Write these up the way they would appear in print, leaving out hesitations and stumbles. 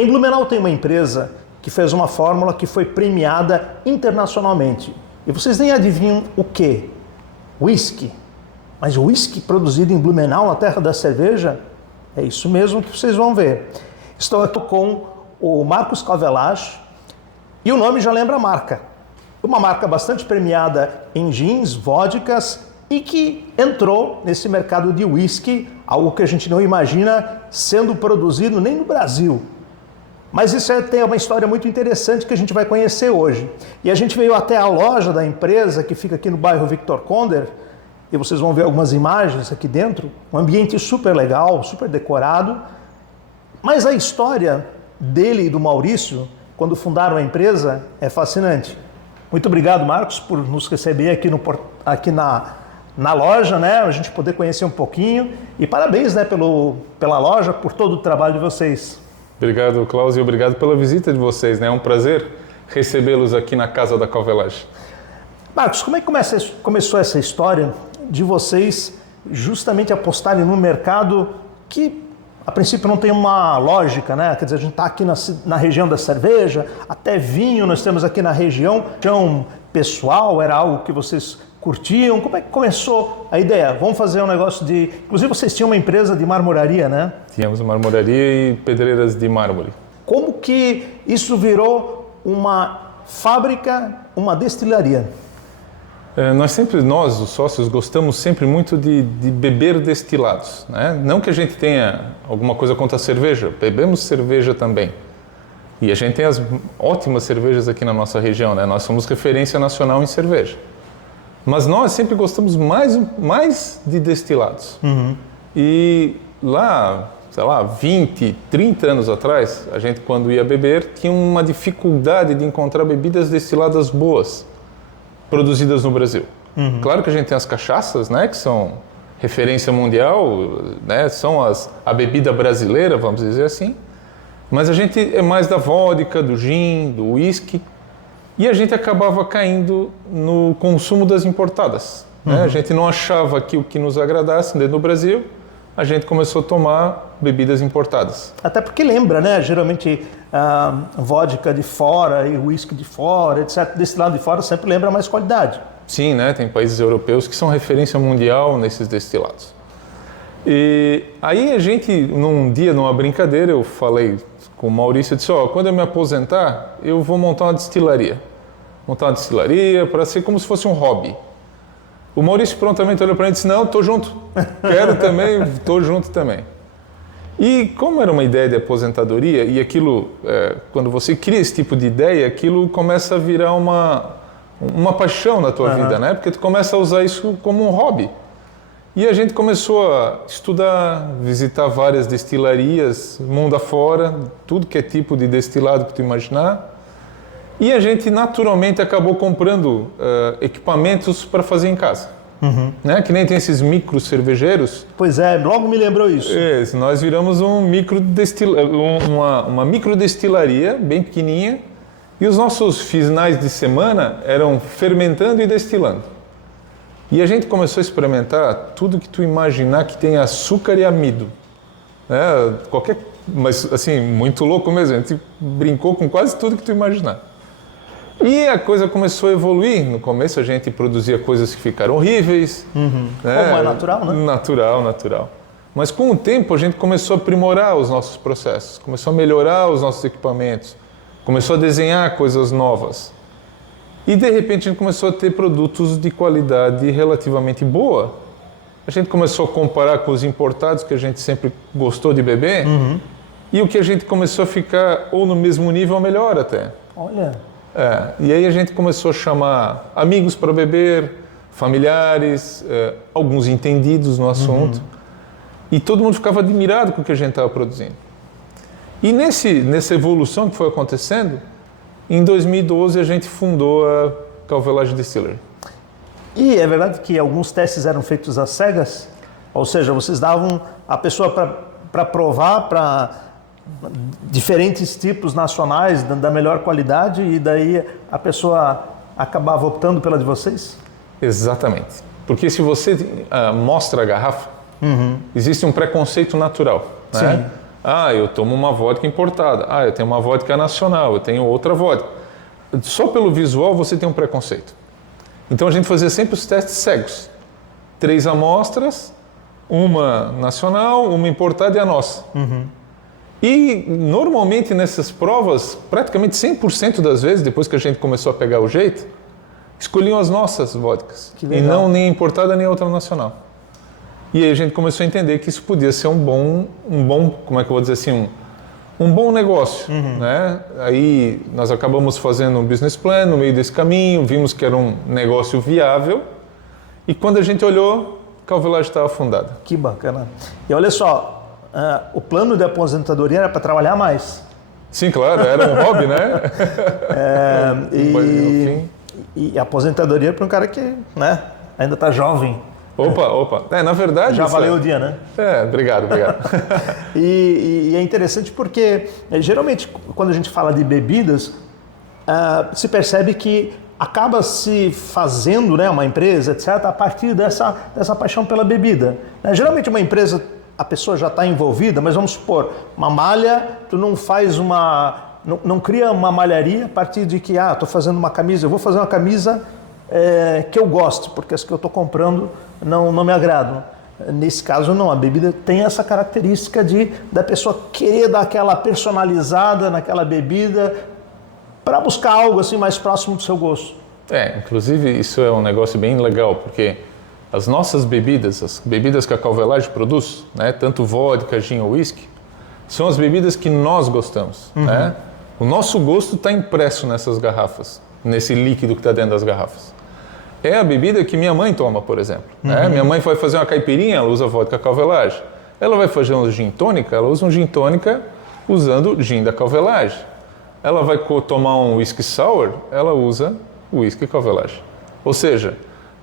Em Blumenau tem uma empresa que fez uma fórmula que foi premiada internacionalmente. E vocês nem adivinham o quê? Whisky. Mas o whisky produzido em Blumenau, na terra da cerveja, é isso mesmo que vocês vão ver. Estou aqui com o Marcos Cavelage e o nome já lembra a marca. Uma marca bastante premiada em gins, vodkas e que entrou nesse mercado de whisky, algo que a gente não imagina sendo produzido nem no Brasil. Mas isso tem uma história muito interessante que a gente vai conhecer hoje. E a gente veio até a loja da empresa, que fica aqui no bairro Victor Konder, e vocês vão ver algumas imagens aqui dentro, um ambiente super legal, super decorado. Mas a história dele e do Maurício, quando fundaram a empresa, é fascinante. Muito obrigado, Marcos, por nos receber aqui na loja, né? A gente poder conhecer um pouquinho. E parabéns, né, pela loja, por todo o trabalho de vocês. Obrigado, Klaus, e obrigado pela visita de vocês, né? É um prazer recebê-los aqui na casa da Cavelage. Marcos, como é que começou essa história de vocês justamente apostarem num mercado que a princípio não tem uma lógica, né? Quer dizer, a gente está aqui na região da cerveja, até vinho nós temos aqui na região. Então, pessoal, era algo que vocês curtiam? Como é que começou a ideia? Vamos fazer um negócio de... Inclusive, vocês tinham uma empresa de marmoraria, né? Tínhamos marmoraria e pedreiras de mármore. Como que isso virou uma fábrica, uma destilaria? Nós, os sócios, gostamos sempre muito de beber destilados, né? Não que a gente tenha alguma coisa contra a cerveja, bebemos cerveja também. E a gente tem as ótimas cervejas aqui na nossa região, né? Nós somos referência nacional em cerveja. Mas nós sempre gostamos mais de destilados. Uhum. E lá, sei lá, 20, 30 anos atrás, a gente, quando ia beber, tinha uma dificuldade de encontrar bebidas destiladas boas, produzidas no Brasil. Uhum. Claro que a gente tem as cachaças, né, que são referência mundial, né, são a bebida brasileira, vamos dizer assim, mas a gente é mais da vodka, do gin, do whisky, e a gente acabava caindo no consumo das importadas. Uhum. Né? A gente não achava aqui o que nos agradasse dentro do Brasil, a gente começou a tomar bebidas importadas. Até porque lembra, né? Geralmente vodka de fora e whisky de fora, etc. Desse lado de fora sempre lembra mais qualidade. Sim, né? Tem países europeus que são referência mundial nesses destilados. E aí a gente, num dia, numa brincadeira, eu falei com o Maurício, eu disse, quando eu me aposentar, eu vou montar uma destilaria. Montar uma destilaria para ser como se fosse um hobby. O Maurício prontamente olhou para mim e disse, não, estou junto, quero também, estou junto também. E como era uma ideia de aposentadoria, e aquilo, quando você cria esse tipo de ideia, aquilo começa a virar uma paixão na tua vida, né? Porque tu começa a usar isso como um hobby. E a gente começou a estudar, visitar várias destilarias, mundo afora, tudo que é tipo de destilado que tu imaginar. E a gente naturalmente acabou comprando equipamentos para fazer em casa. Uhum. Né? Que nem tem esses micro cervejeiros. Pois é, logo me lembrou isso. Nós viramos uma micro destilaria bem pequenininha e os nossos finais de semana eram fermentando e destilando. E a gente começou a experimentar tudo que tu imaginar que tem açúcar e amido. Né? Mas assim, muito louco mesmo. A gente brincou com quase tudo que tu imaginar. E a coisa começou a evoluir. No começo a gente produzia coisas que ficaram horríveis. Uhum. Né? Como é natural, né? Natural. Mas com o tempo a gente começou a aprimorar os nossos processos, começou a melhorar os nossos equipamentos, começou a desenhar coisas novas. E de repente a gente começou a ter produtos de qualidade relativamente boa. A gente começou a comparar com os importados que a gente sempre gostou de beber. Uhum. E o que a gente começou a ficar ou no mesmo nível ou melhor até. Olha... E aí a gente começou a chamar amigos para beber, familiares, alguns entendidos no assunto, e todo mundo ficava admirado com o que a gente estava produzindo. E nessa evolução que foi acontecendo, em 2012 a gente fundou a Cavelage Distillery. E é verdade que alguns testes eram feitos às cegas? Ou seja, vocês davam a pessoa para provar, para... diferentes tipos nacionais da melhor qualidade e daí a pessoa acabava optando pela de vocês? Exatamente. Porque se você mostra a garrafa, existe um preconceito natural. Né? Ah, eu tomo uma vodka importada. Ah, eu tenho uma vodka nacional, eu tenho outra vodka. Só pelo visual você tem um preconceito. Então a gente fazia sempre os testes cegos. 3 amostras, uma nacional, uma importada e a nossa. E normalmente nessas provas, praticamente 100% das vezes, depois que a gente começou a pegar o jeito, escolhiam as nossas vodkas. E não nem importada nem outra nacional. E aí a gente começou a entender que isso podia ser um bom, como é que eu vou dizer assim, um bom negócio, né? Aí nós acabamos fazendo um business plan no meio desse caminho, vimos que era um negócio viável e quando a gente olhou, Calvelage estava fundada. Que bacana. E olha só, o plano de aposentadoria era para trabalhar mais. Sim, claro, era um hobby, né? E a aposentadoria para um cara que, né, ainda está jovem. Opa. Na verdade... Já valeu o dia, né? Obrigado. E é interessante porque, geralmente, quando a gente fala de bebidas, se percebe que acaba se fazendo, né, uma empresa, etc., a partir dessa paixão pela bebida. Geralmente uma empresa, a pessoa já está envolvida, mas vamos supor, uma malha, tu não faz não cria uma malharia a partir de que, estou fazendo uma camisa, eu vou fazer uma camisa que eu gosto, porque as que eu estou comprando não me agradam. Nesse caso não, a bebida tem essa característica da pessoa querer dar aquela personalizada naquela bebida para buscar algo assim mais próximo do seu gosto. Inclusive isso é um negócio bem legal, porque as nossas bebidas, as bebidas que a Calvelage produz, né, tanto vodka, gin ou whisky, são as bebidas que nós gostamos. Né? O nosso gosto está impresso nessas garrafas, nesse líquido que está dentro das garrafas. É a bebida que minha mãe toma, por exemplo. Né? Minha mãe vai fazer uma caipirinha, ela usa vodka Calvelage. Ela vai fazer um gin tônica, ela usa um gin tônica usando gin da Calvelage. Ela vai tomar um whisky sour, ela usa o whisky Calvelage. Ou seja,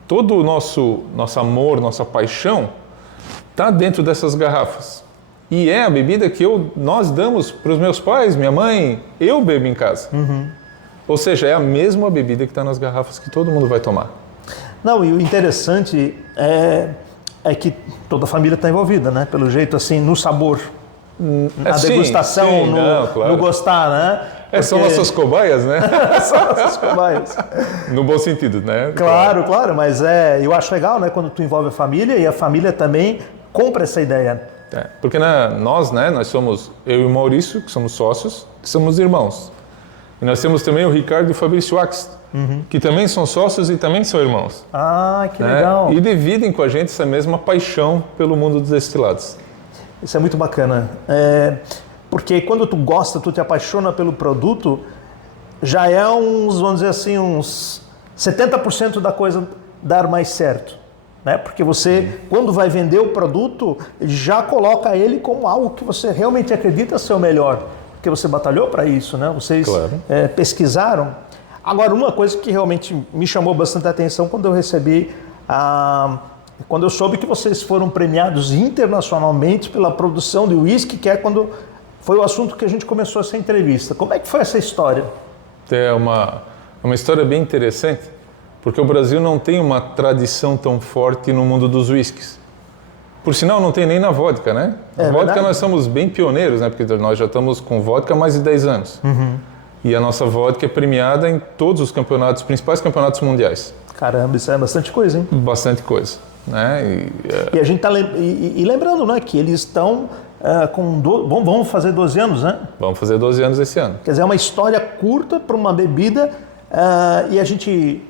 todo o nosso amor, nossa paixão está dentro dessas garrafas. E é a bebida que nós damos para os meus pais, minha mãe, eu bebo em casa. Ou seja, é a mesma bebida que está nas garrafas que todo mundo vai tomar. Não, e o interessante é que toda a família está envolvida, né? Pelo jeito, assim, no sabor, na degustação, claro. no gostar, né? São nossas cobaias, né? São nossas cobaias. No bom sentido, né? Claro, mas eu acho legal, né? Quando tu envolve a família e a família também compra essa ideia. Porque nós somos, eu e o Maurício, que somos sócios, que somos irmãos. E nós temos também o Ricardo e o Fabrício Axt, que também são sócios e também são irmãos. Que legal. E dividem com a gente essa mesma paixão pelo mundo dos destilados. Isso é muito bacana. Porque quando tu gosta, tu te apaixona pelo produto, já é vamos dizer assim, uns 70% da coisa dar mais certo. Né? Porque você, quando vai vender o produto, já coloca ele como algo que você realmente acredita ser o melhor. Porque você batalhou para isso, né? Vocês pesquisaram. Agora, uma coisa que realmente me chamou bastante atenção quando eu recebi, quando eu soube que vocês foram premiados internacionalmente pela produção de uísque, que é quando foi o assunto que a gente começou essa entrevista. Como é que foi essa história? É uma história bem interessante, porque o Brasil não tem uma tradição tão forte no mundo dos uísques. Por sinal, não tem nem na vodka, né? Na vodka verdade? nós somos bem pioneiros, né? Porque nós já estamos com vodka há mais de 10 anos. E a nossa vodka é premiada em todos os principais campeonatos mundiais. Caramba, isso é bastante coisa, hein? Bastante coisa, né? E a gente tá lembrando, né, que eles estão vamos fazer 12 anos, né? Vamos fazer 12 anos esse ano. Quer dizer, é uma história curta para uma bebida e a gente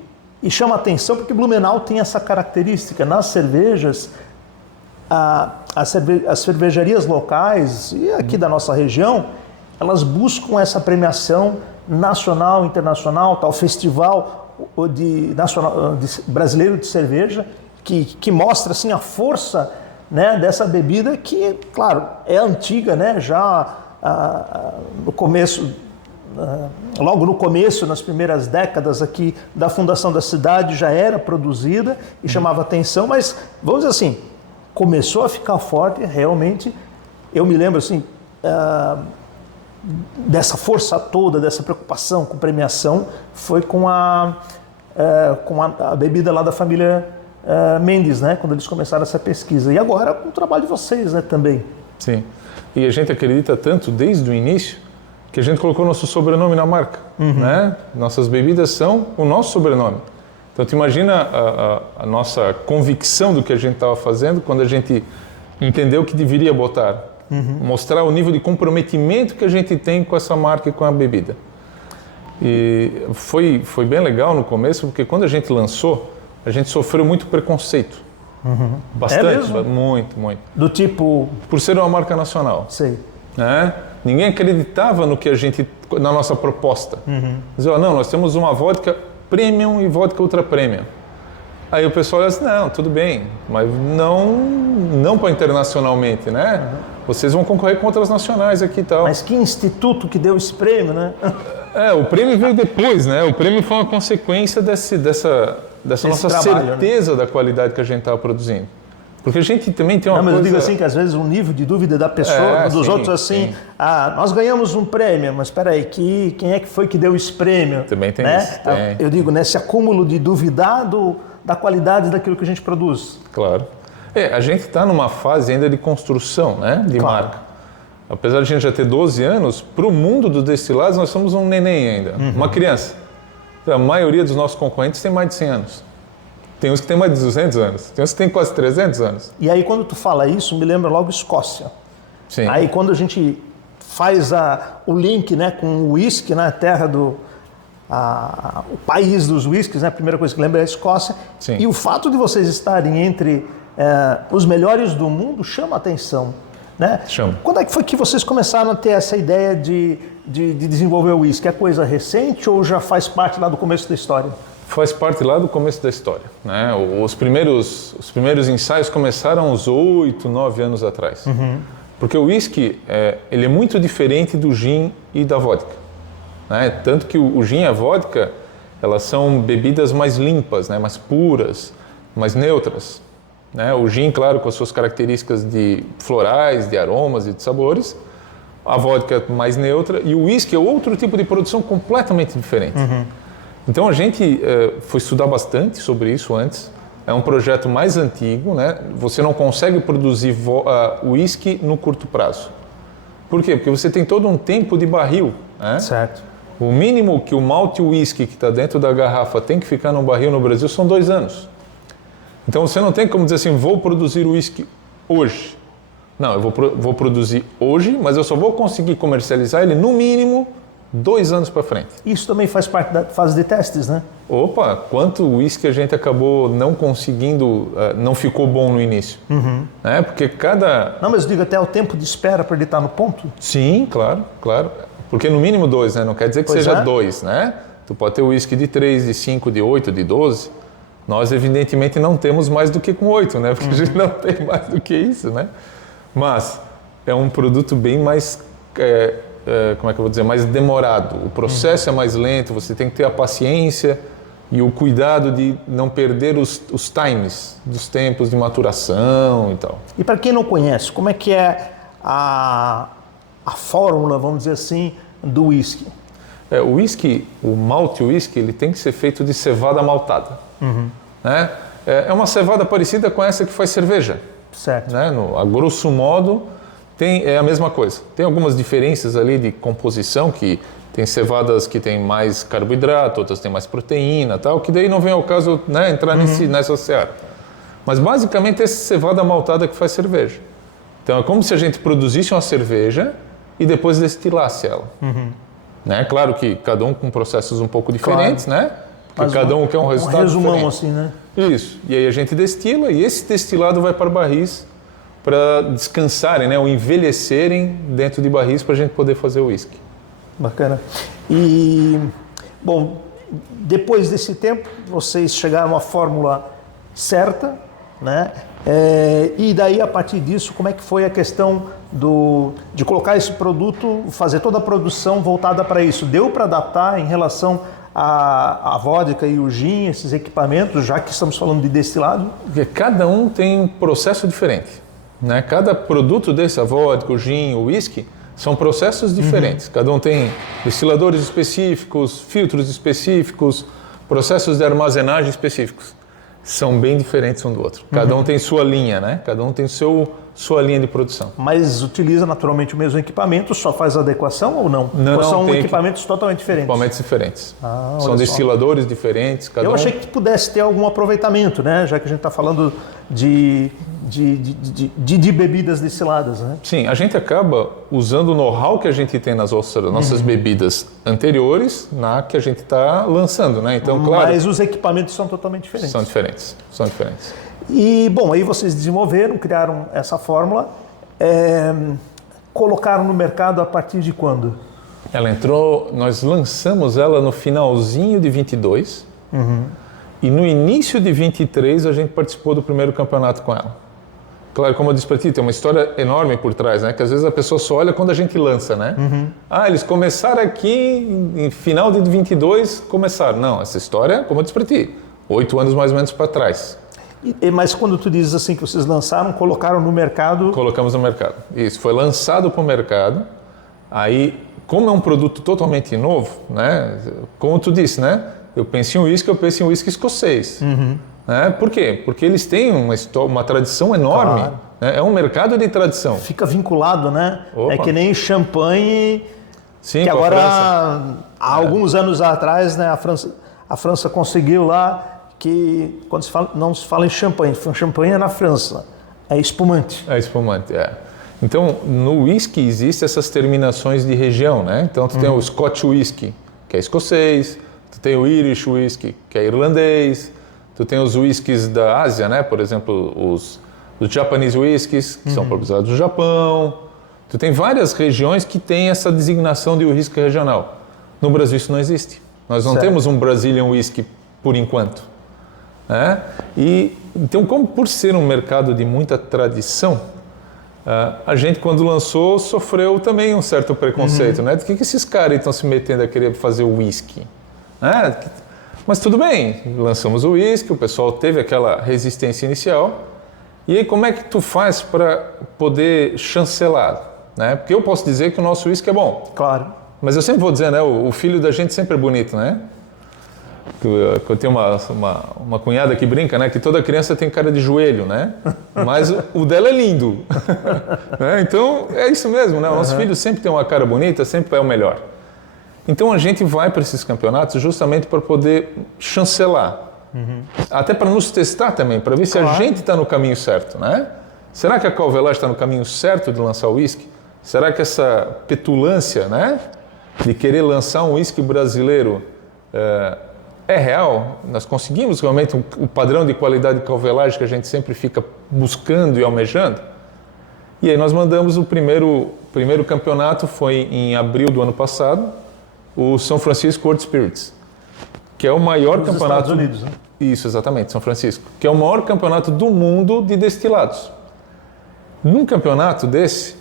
chama atenção porque Blumenau tem essa característica. Nas cervejas, as cervejarias locais e aqui da nossa região, elas buscam essa premiação nacional, internacional, tal festival brasileiro de cerveja, que mostra assim, a força, né, dessa bebida que, claro, é antiga, né, já no começo, logo no começo, nas primeiras décadas aqui da fundação da cidade, já era produzida e chamava atenção, mas, vamos dizer assim, começou a ficar forte realmente. Eu me lembro assim, dessa força toda, dessa preocupação com premiação, foi com a bebida lá da família Mendes, né? Quando eles começaram essa pesquisa. E agora com o trabalho de vocês, né, também. Sim. e a gente acredita tanto desde o início que a gente colocou nosso sobrenome na marca, né? Nossas bebidas são o nosso sobrenome. Então, tu imagina a nossa convicção do que a gente estava fazendo quando a gente entendeu que deveria botar, mostrar o nível de comprometimento que a gente tem com essa marca e com a bebida. E foi bem legal no começo, porque quando a gente lançou, a gente sofreu muito preconceito. Bastante, É mesmo? muito. Do tipo... Por ser uma marca nacional. Sei. Né? Ninguém acreditava no que na nossa proposta. Dizia, não, nós temos uma vodka premium e vodka ultra premium. Aí o pessoal olha assim, não, tudo bem, mas não para internacionalmente, né? Vocês vão concorrer com outras nacionais aqui e tal. Mas que instituto que deu esse prêmio, né? O prêmio veio depois, né? O prêmio foi uma consequência dessa nossa trabalho, certeza, né, da qualidade que a gente estava produzindo. Porque a gente também tem uma mas coisa... eu digo assim que às vezes o nível de dúvida da pessoa, dos sim, outros assim, nós ganhamos um prêmio, mas espera aí, quem é que foi que deu esse prêmio? Também tem né? isso. Tem. Eu digo, nesse acúmulo de duvidar da qualidade daquilo que a gente produz. Claro. A gente está numa fase ainda de construção, né, de marca. Apesar de a gente já ter 12 anos, para o mundo dos destilados nós somos um neném ainda, uma criança. Então, a maioria dos nossos concorrentes tem mais de 100 anos. Tem uns que tem mais de 200 anos, tem uns que tem quase 300 anos. E aí quando tu fala isso, me lembra logo Escócia. Sim. Aí quando a gente faz o link, né, com o whisky, né, a terra o país dos whiskies, né, a primeira coisa que lembra é a Escócia. Sim. E o fato de vocês estarem entre os melhores do mundo chama a atenção. Né? Chama. Quando é que foi que vocês começaram a ter essa ideia de desenvolver o whisky? É coisa recente ou já faz parte lá do começo da história? Faz parte lá do começo da história, né? Os primeiros ensaios começaram uns 8, 9 anos atrás. Porque o whisky ele é muito diferente do gin e da vodka, né? Tanto que o gin e a vodka, elas são bebidas mais limpas, né? Mais puras, mais neutras, né? O gin, claro, com as suas características de florais, de aromas e de sabores. A vodka mais neutra e o whisky é outro tipo de produção completamente diferente. Então a gente foi estudar bastante sobre isso antes. É um projeto mais antigo, né? Você não consegue produzir whisky no curto prazo. Por quê? Porque você tem todo um tempo de barril, né? Certo. O mínimo que o malte whisky que está dentro da garrafa tem que ficar no barril no Brasil são 2 anos. Então você não tem como dizer assim, vou produzir whisky hoje. Não, eu vou produzir hoje, mas eu só vou conseguir comercializar ele no mínimo 2 anos para frente. Isso também faz parte da fase de testes, né? Opa, quanto whisky a gente acabou não conseguindo, não ficou bom no início. Né? Porque Não, mas eu digo até o tempo de espera para ele estar no ponto. Sim, claro. Porque no mínimo 2, né? Não quer dizer que seja 2, né? Tu pode ter whisky de 3, de 5, de 8, de 12. Nós, evidentemente, não temos mais do que com 8, né? Porque a gente não tem mais do que isso, né? Mas é um produto bem mais... como é que eu vou dizer, mais demorado. O processo é mais lento, você tem que ter a paciência e o cuidado de não perder os times dos tempos de maturação e tal. E para quem não conhece, como é que é a fórmula, vamos dizer assim, do whisky? O whisky, o malte whisky, ele tem que ser feito de cevada maltada. Né? É uma cevada parecida com essa que faz cerveja. Certo. Né? A grosso modo, é a mesma coisa. Tem algumas diferenças ali de composição, que tem cevadas que tem mais carboidrato, outras tem mais proteína, tal, que daí não vem ao caso, né, entrar nessa seara. Mas basicamente é essa cevada maltada que faz cerveja. Então é como se a gente produzisse uma cerveja e depois destilasse ela. Né? Claro que cada um com processos um pouco diferentes, né? Porque cada um quer um resultado resumão diferente. assim, né? Isso. E aí a gente destila e esse destilado vai para barris para descansarem, né, ou envelhecerem dentro de barris para a gente poder fazer o whisky. Bacana. E, bom, depois desse tempo, vocês chegaram à fórmula certa, né? E daí, a partir disso, como é que foi a questão de colocar esse produto, fazer toda a produção voltada para isso? Deu para adaptar em relação à vodka e o gin, esses equipamentos, já que estamos falando de destilado? Porque cada um tem um processo diferente. Né? Cada produto desse, a vodka, o gin, o whisky, são processos diferentes. Cada um tem destiladores específicos, filtros específicos, processos de armazenagem específicos. São bem diferentes um do outro. Cada um tem sua linha, né? Cada um tem sua linha de produção. Mas utiliza naturalmente o mesmo equipamento, só faz adequação ou não? Não, ou são tem equipamentos totalmente diferentes? Equipamentos diferentes. Olha São só. destiladores diferentes, cada Eu um... achei que pudesse ter algum aproveitamento, né? Já que a gente está falando de bebidas destiladas, né? Sim, a gente acaba usando o know-how que a gente tem nas nossas bebidas anteriores na que a gente está lançando, né? Então, claro... Mas os equipamentos são totalmente diferentes. São diferentes, são diferentes. E, bom, aí vocês desenvolveram, criaram essa fórmula, colocaram no mercado a partir de quando? Ela entrou, nós lançamos ela no finalzinho de 22 e no início de 23 a gente participou do primeiro campeonato com ela. Claro, como eu disse para ti, tem uma história enorme por trás, né? Que às vezes a pessoa só olha quando a gente lança, né? Ah, eles começaram aqui em final de 22, começaram. Não, essa história, como eu disse para ti, 8 anos mais ou menos para trás. Mas quando tu dizes assim que vocês lançaram, colocaram no mercado... Colocamos no mercado. Isso, foi lançado para o mercado. Aí, como é um produto totalmente novo, né? Como tu disse, né? Eu penso em uísque escocês. Né? Por quê? Porque eles têm uma tradição enorme. Claro. Né? É um mercado de tradição. Fica vinculado, né? Opa. É que nem champanhe, Sim, que com a agora, França. há alguns anos atrás, né, a França conseguiu lá que, quando não se fala em champanhe é na França, é espumante. É espumante, é. Então, no whisky existem essas terminações de região, né? Então, tu tem o Scotch whisky, que é escocês, tu tem o Irish whisky, que é irlandês, tu tem os whiskies da Ásia, né? Por exemplo, os Japanese whiskies, que são produzidos no Japão. Tu tem várias regiões que têm essa designação de whisky regional. No Brasil isso não existe. Nós não temos um Brazilian whisky por enquanto. Né? E, então, como por ser um mercado de muita tradição, a gente, quando lançou, sofreu também um certo preconceito, né? Do que esses caras estão se metendo a querer fazer o whisky? Né? Mas tudo bem, lançamos o whisky, o pessoal teve aquela resistência inicial. E aí, como é que tu faz para poder chancelar? Né? Porque eu posso dizer que o nosso whisky é bom. Claro. Mas eu sempre vou dizer, né? O filho da gente sempre é bonito, né? Eu tenho uma cunhada que brinca, né? Que toda criança tem cara de joelho, né? Mas o dela é lindo. Né? Então, é isso mesmo, né? O nosso filho sempre tem uma cara bonita, sempre é o melhor. Então, a gente vai para esses campeonatos justamente para poder chancelar. Até para nos testar também, para ver se a gente está no caminho certo, né? Será que a Calvelage está no caminho certo de lançar o whisky? Será que essa petulância, né? De querer lançar um whisky brasileiro é real? Nós conseguimos realmente o padrão de qualidade de Calvelage que a gente sempre fica buscando e almejando? E aí nós mandamos o primeiro campeonato, foi em abril do ano passado, o São Francisco World Spirits, que é o maior campeonato... Estados Unidos, né? Isso, exatamente, São Francisco, que é o maior campeonato do mundo de destilados. Num campeonato desse,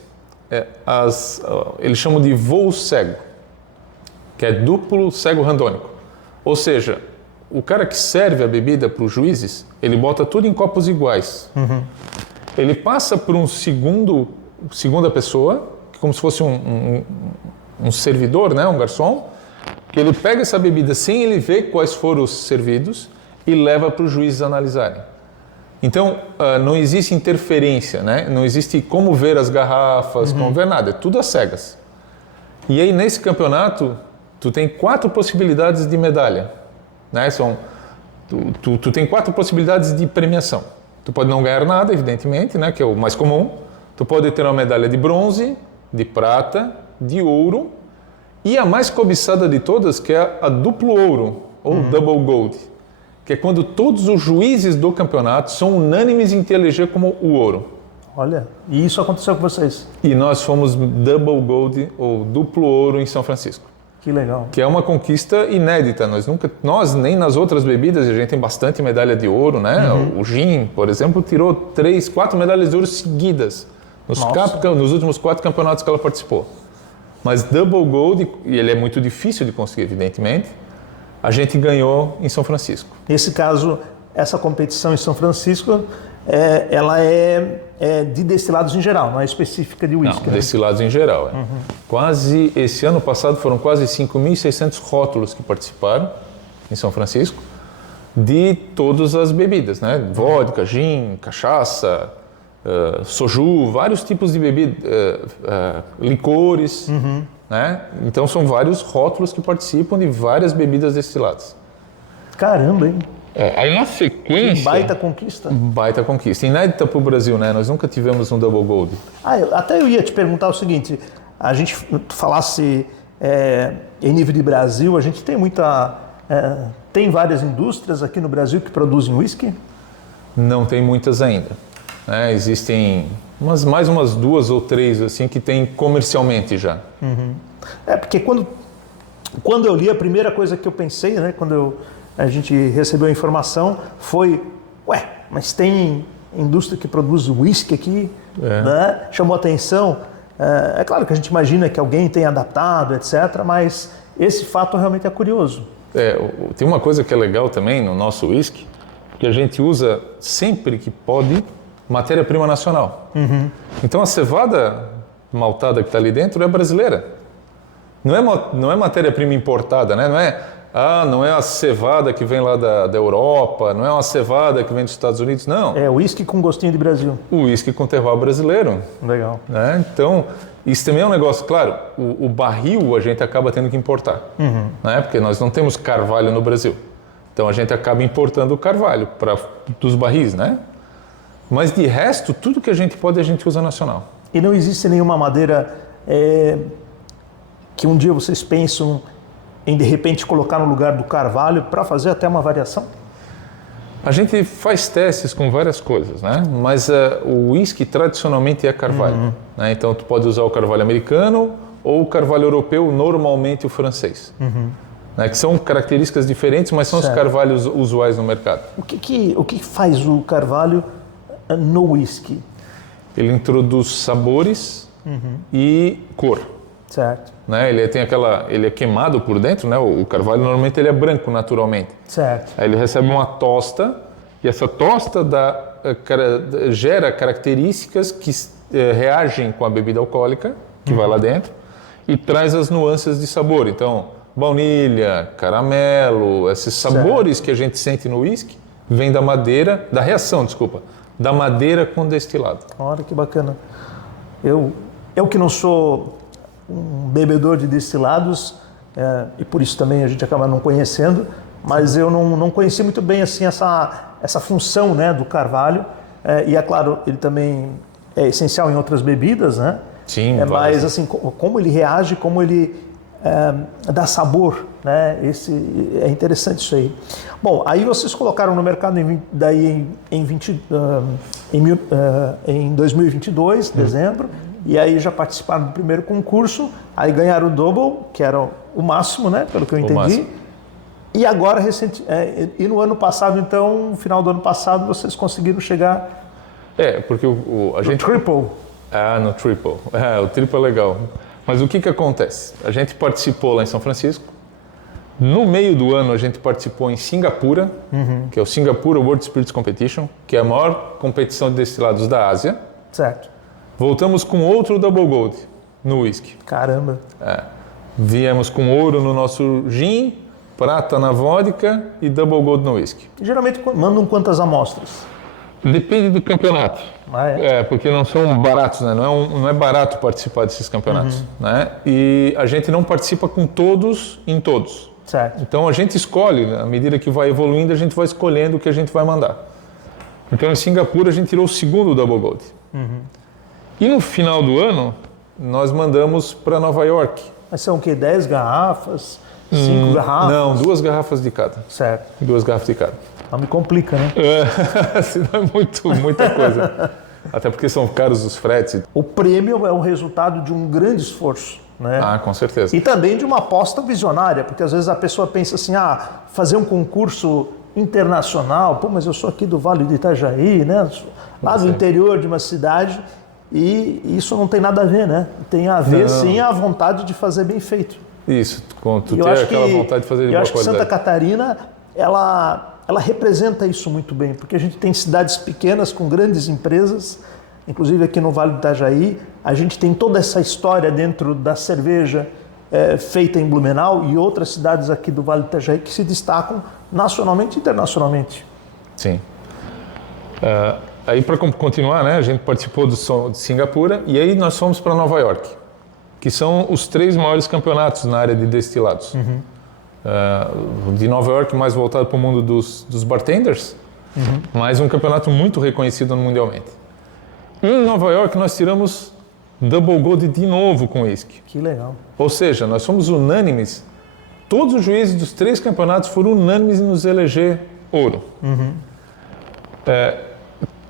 eles chamam de voo cego, que é duplo cego randônico. Ou seja, o cara que serve a bebida para os juízes, ele bota tudo em copos iguais. Ele passa por um segunda pessoa, como se fosse um servidor, né, um garçom, que ele pega essa bebida sem ele ver quais foram os servidos e leva para os juízes analisarem. Então, não existe interferência, né? Não existe como ver as garrafas, como ver nada, é tudo às cegas. E aí, nesse campeonato, tu tem 4 possibilidades de medalha. Né? Tu tem 4 possibilidades de premiação. Tu pode não ganhar nada, evidentemente, né? Que é o mais comum. Tu pode ter uma medalha de bronze, de prata, de ouro, e a mais cobiçada de todas, que é a duplo ouro, ou double gold, que é quando todos os juízes do campeonato são unânimes em te eleger como o ouro. Olha, e isso aconteceu com vocês? E nós fomos double gold, ou duplo ouro, em São Francisco. Que legal. Que é uma conquista inédita. Nós nem nas outras bebidas, a gente tem bastante medalha de ouro, né? O gin, por exemplo, tirou 3, 4 medalhas de ouro seguidas nos últimos 4 campeonatos que ela participou. Mas double gold, e ele é muito difícil de conseguir, evidentemente, a gente ganhou em São Francisco. Nesse caso, essa competição em São Francisco, ela é de destilados em geral, não é específica de whisky. Não, destilados em geral. Esse ano passado foram quase 5.600 rótulos que participaram em São Francisco, de todas as bebidas, né? Vodka, gin, cachaça, soju, vários tipos de bebida, licores, né? Então são vários rótulos que participam de várias bebidas destiladas. Caramba, hein? Aí na sequência... Baita conquista. Baita conquista. Inédita para o Brasil, né? Nós nunca tivemos um Double Gold. Até eu ia te perguntar o seguinte, a gente falasse em nível de Brasil, a gente tem tem várias indústrias aqui no Brasil que produzem whisky? Não tem muitas ainda. Né? Existem mais umas 2 ou 3 assim, que tem comercialmente já. Porque quando eu li, a primeira coisa que eu pensei, né, quando a gente recebeu a informação, foi, mas tem indústria que produz whisky aqui, né? Chamou atenção. É claro que a gente imagina que alguém tenha adaptado, etc., mas esse fato realmente é curioso. Tem uma coisa que é legal também no nosso whisky, que a gente usa sempre que pode matéria-prima nacional. Então a cevada maltada que está ali dentro é brasileira. Não é matéria-prima importada, né? Não é a cevada que vem lá da Europa, não é uma cevada que vem dos Estados Unidos, não. É whisky com gostinho de Brasil. O whisky com terroir brasileiro. Legal. Né? Então, isso também é um negócio, claro, o barril a gente acaba tendo que importar, né? Porque nós não temos carvalho no Brasil. Então a gente acaba importando o carvalho dos barris, né? Mas de resto, tudo que a gente pode, a gente usa nacional. E não existe nenhuma madeira que um dia vocês pensam em de repente colocar no lugar do carvalho para fazer até uma variação? A gente faz testes com várias coisas, né? Mas o whisky tradicionalmente é carvalho. Né? Então tu pode usar o carvalho americano ou o carvalho europeu, normalmente o francês. Né? Que são características diferentes, mas são os carvalhos usuais no mercado. O que faz o carvalho no whisky? Ele introduz sabores e cor. Certo. Né? Ele é queimado por dentro, né? O carvalho normalmente ele é branco naturalmente. Certo. Aí ele recebe uma tosta e essa tosta gera características que reagem com a bebida alcoólica que vai lá dentro e traz as nuances de sabor. Então, baunilha, caramelo, esses sabores que a gente sente no whisky vêm da madeira, da madeira com destilado. Olha que bacana. Eu que não sou um bebedor de destilados, e por isso também a gente acaba não conhecendo, mas eu não conheci muito bem assim, essa função, né, do carvalho, e é claro, ele também é essencial em outras bebidas, né? Sim, mas assim, como ele reage, como ele dá sabor, né? É interessante isso aí. Bom, aí vocês colocaram no mercado em 2022, dezembro, e aí já participaram do primeiro concurso, aí ganharam o Double, que era o máximo, né? Pelo que eu entendi. E agora, e no ano passado, então, no final do ano passado, vocês conseguiram chegar... porque a gente... No Triple. No Triple. O Triple é legal. Mas o que acontece? A gente participou lá em São Francisco. No meio do ano, a gente participou em Singapura, que é o Singapore World Spirits Competition, que é a maior competição de destilados da Ásia. Certo. Voltamos com outro Double Gold no whisky. Caramba. Viemos com ouro no nosso gin, prata na vodka e Double Gold no whisky. Geralmente mandam quantas amostras? Depende do campeonato. Porque não são baratos, né? Não é barato participar desses campeonatos. Né? E a gente não participa com todos em todos. Certo. Então a gente escolhe, à medida que vai evoluindo, a gente vai escolhendo o que a gente vai mandar. Então em Singapura a gente tirou o segundo Double Gold. E no final do ano, nós mandamos para Nova York. Mas são o quê? 10 garrafas? 5 garrafas? Não, 2 garrafas de cada. Certo. 2 garrafas de cada. Não me complica, né? Senão é muita coisa. Até porque são caros os fretes. O prêmio é o resultado de um grande esforço, né? Com certeza. E também de uma aposta visionária, porque às vezes a pessoa pensa assim, fazer um concurso internacional, mas eu sou aqui do Vale do Itajaí, né? Lá do interior de uma cidade... E isso não tem nada a ver, né? Tem a ver, sim, a vontade de fazer bem feito. Isso, tu ter aquela vontade de fazer de boa qualidade. Eu acho que Santa Catarina, ela representa isso muito bem, porque a gente tem cidades pequenas com grandes empresas, inclusive aqui no Vale do Itajaí, a gente tem toda essa história dentro da cerveja feita em Blumenau e outras cidades aqui do Vale do Itajaí que se destacam nacionalmente e internacionalmente. Sim. Aí para continuar, né, a gente participou de Singapura e aí nós fomos para Nova York, que são os 3 maiores campeonatos na área de destilados. De Nova York mais voltado para o mundo dos bartenders, mas um campeonato muito reconhecido mundialmente. E em Nova York nós tiramos Double Gold de novo com whisky. Que legal. Ou seja, nós fomos unânimes, todos os juízes dos 3 campeonatos foram unânimes em nos eleger ouro.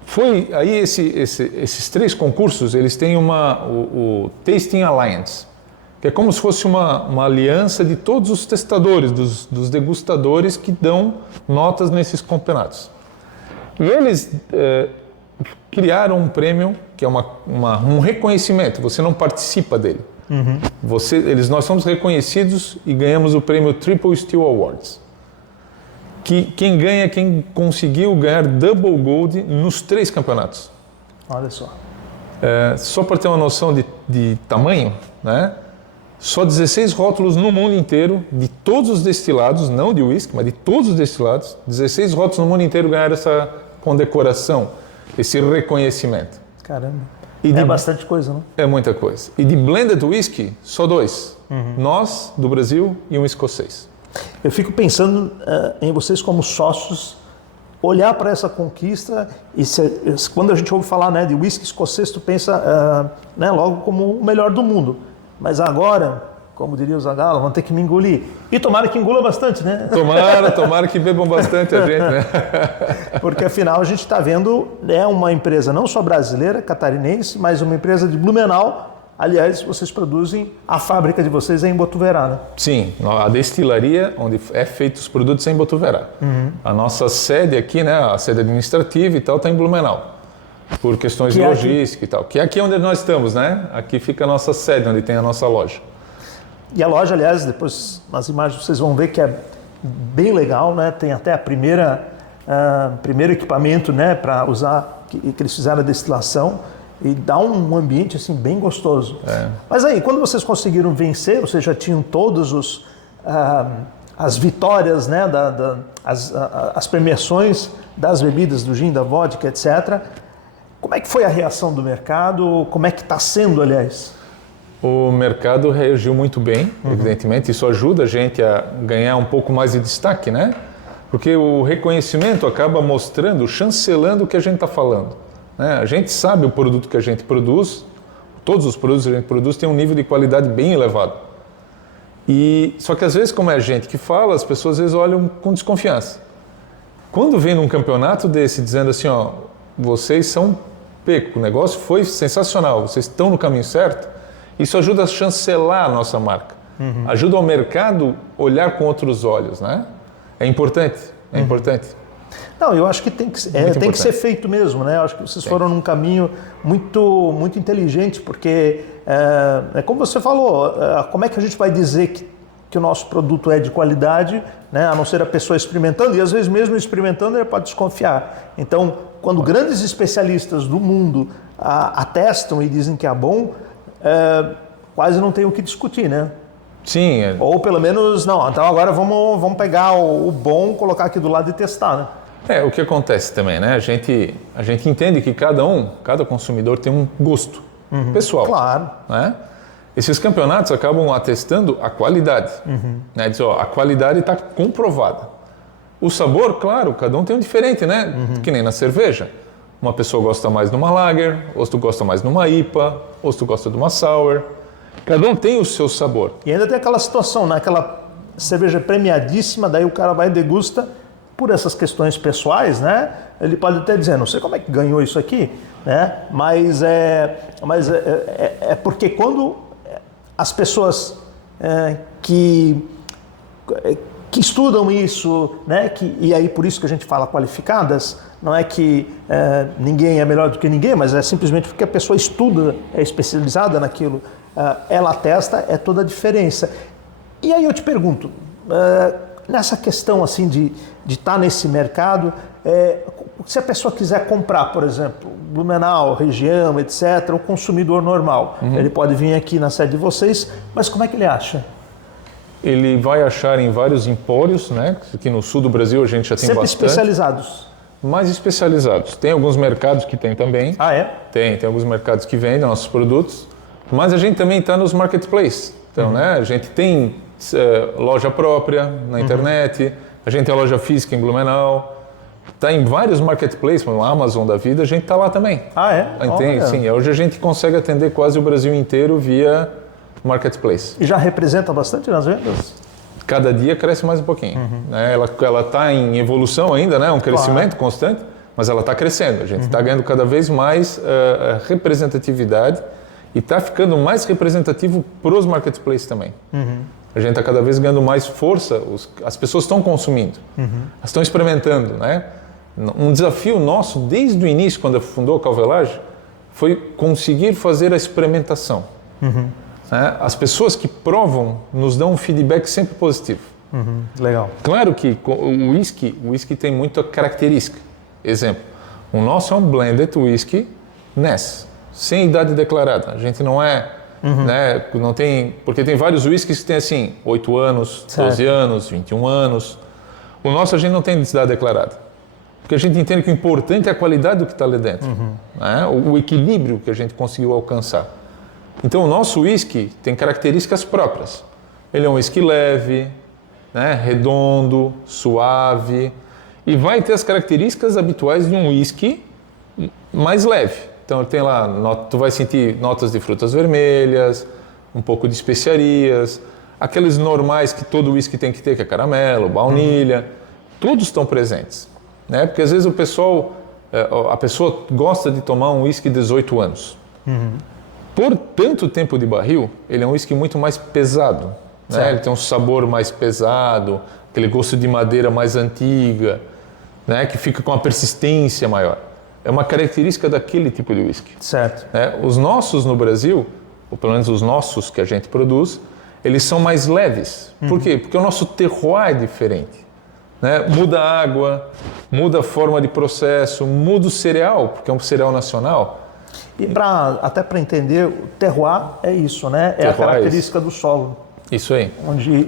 Foi aí esses 3 concursos, eles têm o Tasting Alliance, que é como se fosse uma aliança de todos os testadores, dos degustadores que dão notas nesses campeonatos. E eles criaram um prêmio que é um reconhecimento, você não participa dele. Nós somos reconhecidos e ganhamos o prêmio Triple Steel Awards. Que quem ganha é quem conseguiu ganhar Double Gold nos 3 campeonatos. Olha só. Só para ter uma noção de tamanho, né? Só 16 rótulos no mundo inteiro, de todos os destilados, não de whisky, mas de todos os destilados, 16 rótulos no mundo inteiro ganharam essa condecoração, esse reconhecimento. Caramba. É bastante coisa, não? É muita coisa. E de blended whisky, só 2. Nós, do Brasil, e um escocês. Eu fico pensando em vocês como sócios, olhar para essa conquista e quando a gente ouve falar, né, de whisky escocês, tu pensa né, logo como o melhor do mundo. Mas agora, como diria o Zagalo, vão ter que me engolir. E tomara que engula bastante, né? Tomara que bebam bastante a gente, né? Porque afinal a gente está vendo uma empresa não só brasileira, catarinense, mas uma empresa de Blumenau. Aliás, vocês produzem, a fábrica de vocês é em Botuverá, né? Sim, a destilaria onde é feito os produtos é em Botuverá. A nossa sede aqui, né, a sede administrativa e tal, está em Blumenau. Por questões de logística e tal. Que é aqui onde nós estamos, né? Aqui fica a nossa sede, onde tem a nossa loja. E a loja, aliás, depois nas imagens vocês vão ver que é bem legal, né? Tem até a primeiro equipamento, né, para usar, que eles fizeram a destilação. E dá um ambiente assim bem gostoso. Mas aí, quando vocês conseguiram vencer, vocês já tinham todas as vitórias, né, as premiações das bebidas, do gin, da vodka, etc. Como é que foi a reação do mercado? Como é que está sendo, aliás? O mercado reagiu muito bem, evidentemente. Isso ajuda a gente a ganhar um pouco mais de destaque, né? Porque o reconhecimento acaba mostrando, chancelando o que a gente está falando. A gente sabe o produto que a gente produz, todos os produtos que a gente produz têm um nível de qualidade bem elevado. Só que às vezes, como é a gente que fala, as pessoas às vezes olham com desconfiança. Quando vem num campeonato desse dizendo assim, ó, vocês são peco, o negócio foi sensacional, vocês estão no caminho certo, isso ajuda a chancelar a nossa marca. Ajuda o mercado a olhar com outros olhos, né? É importante, é importante. Não, eu acho que tem que ser feito mesmo, né? Eu acho que vocês foram num caminho muito, muito inteligente, porque, como você falou, como é que a gente vai dizer que o nosso produto é de qualidade, né? A não ser a pessoa experimentando, e às vezes mesmo experimentando ele pode desconfiar. Então, quando grandes especialistas do mundo atestam e dizem que é bom, quase não tem o que discutir, né? Sim. Ou pelo menos, não, então agora vamos pegar o bom, colocar aqui do lado e testar, né? O que acontece também, né? A gente entende que cada consumidor tem um gosto pessoal. Claro. Né? Esses campeonatos acabam atestando a qualidade. Né? Diz, ó, a qualidade está comprovada. O sabor, claro, cada um tem um diferente, né? Que nem na cerveja. Uma pessoa gosta mais de uma lager, outro gosta mais de uma IPA, outro gosta de uma sour. Cada um tem o seu sabor. E ainda tem aquela situação, né? Aquela cerveja premiadíssima, daí o cara vai e degusta. Por essas questões pessoais, né? Ele pode até dizer, não sei como é que ganhou isso aqui, né? Mas é porque quando as pessoas que estudam isso, né? E aí por isso que a gente fala qualificadas, não é que ninguém é melhor do que ninguém, mas é simplesmente porque a pessoa estuda, é especializada naquilo, ela atesta, é toda a diferença. E aí eu te pergunto, nessa questão assim de estar nesse mercado, se a pessoa quiser comprar, por exemplo, Blumenau, região, etc., o consumidor normal, ele pode vir aqui na sede de vocês, mas como é que ele acha? Ele vai achar em vários empórios, né? Aqui no sul do Brasil a gente já tem sempre bastante. Especializados? mais especializados. Tem alguns mercados que tem também. Ah, é? Tem alguns mercados que vendem nossos produtos, mas a gente também está nos marketplaces. Então, né, a gente tem loja própria na internet, a gente tem a loja física em Blumenau, está em vários marketplaces, como a Amazon da vida, a gente está lá também. Ah, é? Sim, hoje a gente consegue atender quase o Brasil inteiro via marketplace. E já representa bastante nas vendas? Cada dia cresce mais um pouquinho. Né? Ela está em evolução ainda, né? Um crescimento constante, mas ela está crescendo. A gente está ganhando cada vez mais representatividade e está ficando mais representativo para os marketplaces também. A gente está cada vez ganhando mais força, as pessoas estão consumindo, elas estão experimentando. Né? Um desafio nosso, desde o início, quando fundou a Calvelage, foi conseguir fazer a experimentação. Né? As pessoas que provam nos dão um feedback sempre positivo. Legal. Claro que o whisky tem muita característica. Exemplo, o nosso é um blended whisky Ness, sem idade declarada. A gente não é, né, não tem, porque tem vários whiskies que tem assim, 8 anos, 12 anos, 21 anos. O nosso a gente não tem idade declarada. Porque a gente entende que o importante é a qualidade do que está ali dentro. Né? O equilíbrio que a gente conseguiu alcançar. Então o nosso whisky tem características próprias. Ele é um whisky leve, né, redondo, suave, e vai ter as características habituais de um whisky mais leve. Então ele tem lá, tu vai sentir notas de frutas vermelhas, um pouco de especiarias, aqueles normais que todo whisky tem que ter, que é caramelo, baunilha, todos estão presentes. Né? Porque às vezes a pessoa gosta de tomar um whisky de 18 anos. Por tanto tempo de barril, ele é um whisky muito mais pesado. Né? Ele tem um sabor mais pesado, aquele gosto de madeira mais antiga, né? Que fica com uma persistência maior. É uma característica daquele tipo de whisky. Certo. Né? Os nossos no Brasil, ou pelo menos os nossos que a gente produz, eles são mais leves. Por quê? Porque o nosso terroir é diferente. Né? Muda a água, muda a forma de processo, muda o cereal, porque é um cereal nacional. E até para entender, o terroir é isso, né? É a característica do solo. Isso aí.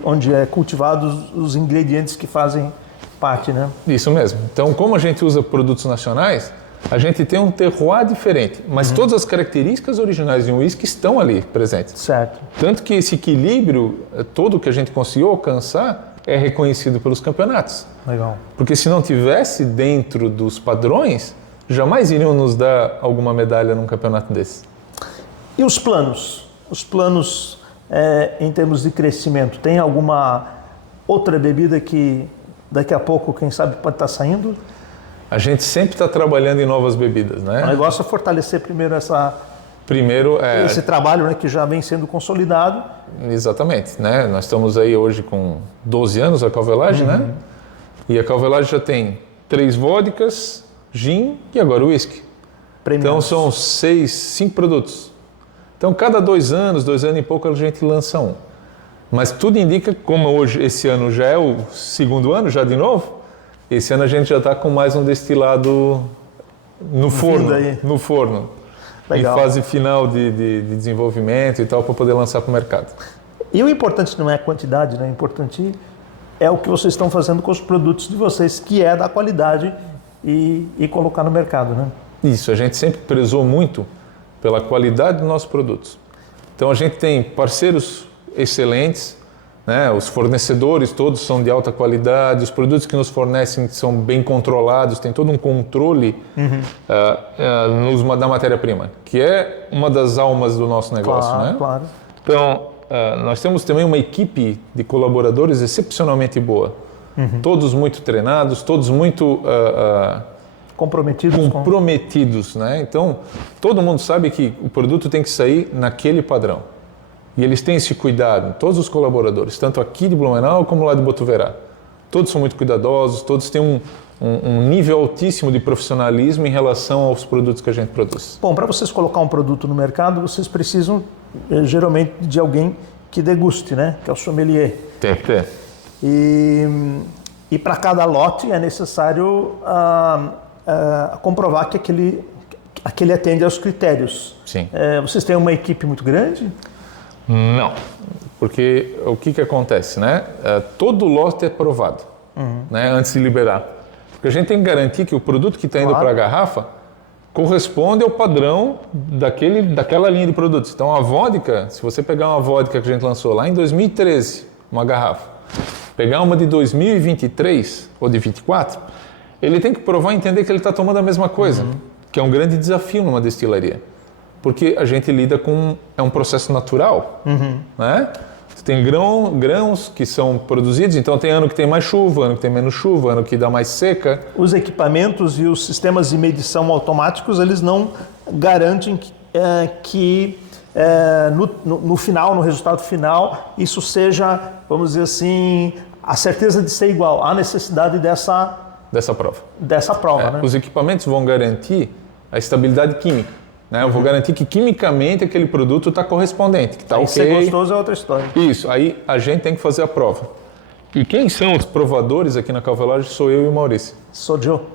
Onde é cultivados os ingredientes que fazem parte, né? Isso mesmo. Então, como a gente usa produtos nacionais, a gente tem um terroir diferente, mas todas as características originais de um whisky estão ali presentes. Certo. Tanto que esse equilíbrio todo que a gente conseguiu alcançar é reconhecido pelos campeonatos. Legal. Porque se não tivesse dentro dos padrões, jamais iriam nos dar alguma medalha num campeonato desse. E os planos? Os planos em termos de crescimento, tem alguma outra bebida que daqui a pouco, quem sabe, pode estar saindo? A gente sempre está trabalhando em novas bebidas, né? O negócio é fortalecer primeiro esse trabalho, né, que já vem sendo consolidado. Exatamente, né? Nós estamos aí hoje com 12 anos a Calvelage, né? E a Calvelage já tem 3 vodkas, gin e agora o whisky. Então são 5 produtos. Então cada 2 anos e pouco a gente lança um. Mas tudo indica, como hoje esse ano já é o 2º ano, já de novo, esse ano a gente já está com mais um destilado no forno. Legal. Em fase final de desenvolvimento e tal, para poder lançar para o mercado. E o importante não é a quantidade, né? O importante é o que vocês estão fazendo com os produtos de vocês, que é da qualidade e colocar no mercado, né? Isso, a gente sempre prezou muito pela qualidade dos nossos produtos. Então a gente tem parceiros excelentes, né? Os fornecedores todos são de alta qualidade, os produtos que nos fornecem são bem controlados, tem todo um controle da matéria-prima, que é uma das almas do nosso negócio. Claro, né? Claro. Então, nós temos também uma equipe de colaboradores excepcionalmente boa, todos muito treinados, todos muito comprometidos, né? Então, todo mundo sabe que o produto tem que sair naquele padrão. E eles têm esse cuidado, todos os colaboradores, tanto aqui de Blumenau como lá de Botuverá. Todos são muito cuidadosos, todos têm um nível altíssimo de profissionalismo em relação aos produtos que a gente produz. Bom, para vocês colocar um produto no mercado, vocês precisam geralmente de alguém que deguste, né? Que é o sommelier. Tem que ter. E para cada lote é necessário comprovar que aquele atende aos critérios. Sim. Vocês têm uma equipe muito grande? Não, porque o que acontece, né? Todo lote é provado, né? Antes de liberar. Porque a gente tem que garantir que o produto que está indo para a garrafa corresponde ao padrão daquela linha de produtos. Então a vodka, se você pegar uma vodka que a gente lançou lá em 2013, uma garrafa, pegar uma de 2023 ou de 24, ele tem que provar e entender que ele está tomando a mesma coisa, que é um grande desafio numa destilaria. Porque a gente lida com... é um processo natural, né? Você tem grãos que são produzidos, então tem ano que tem mais chuva, ano que tem menos chuva, ano que dá mais seca. Os equipamentos e os sistemas de medição automáticos, eles não garantem que no final, no resultado final, isso seja, vamos dizer assim, a certeza de ser igual. Há necessidade dessa prova. Né? Os equipamentos vão garantir a estabilidade química. Né? Eu vou garantir que quimicamente aquele produto está correspondente, que está ok. Ser gostoso é outra história. Isso, aí a gente tem que fazer a prova. E quem são os provadores aqui na Calvelage sou eu e o Maurício. Sou eu.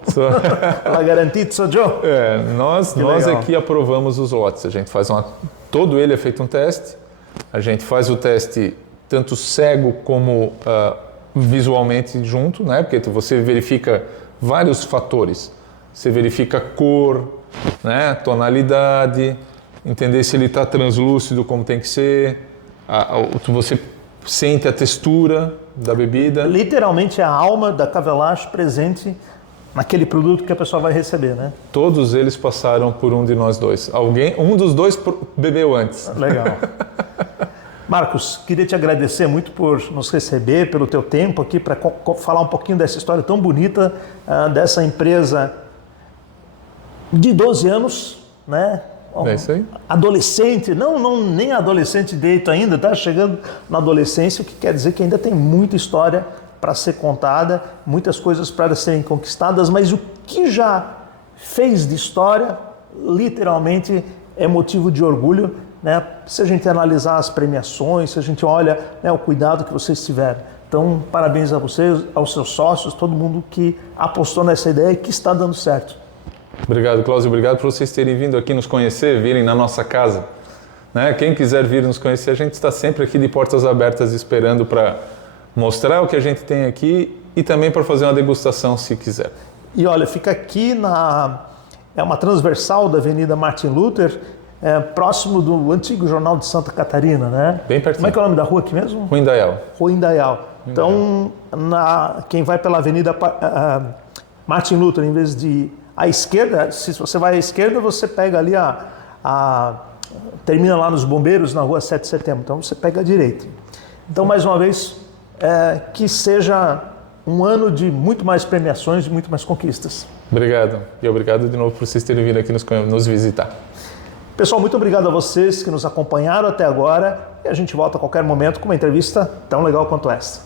Ela garantido, sou eu. Nós aqui aprovamos os lotes. A gente faz todo ele é feito um teste. A gente faz o teste tanto cego como visualmente junto, né? Porque você verifica vários fatores. Você verifica cor, né? Tonalidade, entender se ele está translúcido como tem que ser, você sente a textura da bebida. Literalmente a alma da Calvelage presente naquele produto que a pessoa vai receber, né? Todos eles passaram por um de nós dois. Um dos dois bebeu antes. Legal. Marcos, queria te agradecer muito por nos receber, pelo teu tempo aqui para falar um pouquinho dessa história tão bonita dessa empresa de 12 anos, né? É isso aí. Adolescente, nem adolescente direito ainda, tá chegando na adolescência, o que quer dizer que ainda tem muita história para ser contada, muitas coisas para serem conquistadas, mas o que já fez de história, literalmente, é motivo de orgulho, né? Se a gente analisar as premiações, se a gente olha, né, o cuidado que vocês tiveram. Então, parabéns a vocês, aos seus sócios, todo mundo que apostou nessa ideia e que está dando certo. Obrigado, Cláudio. Obrigado por vocês terem vindo aqui nos conhecer, virem na nossa casa. Né? Quem quiser vir nos conhecer, a gente está sempre aqui de portas abertas esperando para mostrar o que a gente tem aqui e também para fazer uma degustação, se quiser. E olha, fica aqui é uma transversal da Avenida Martin Luther, próximo do antigo Jornal de Santa Catarina, né? Bem pertinho. Como é que é o nome da rua aqui mesmo? Rua Indaial. Rua Indaial. Então, quem vai pela Avenida Martin Luther, em vez de à esquerda, se você vai à esquerda, você pega ali termina lá nos Bombeiros, na rua 7 de setembro. Então você pega a direita. Então, mais uma vez, que seja um ano de muito mais premiações, de muito mais conquistas. Obrigado. E obrigado de novo por vocês terem vindo aqui nos visitar. Pessoal, muito obrigado a vocês que nos acompanharam até agora. E a gente volta a qualquer momento com uma entrevista tão legal quanto essa.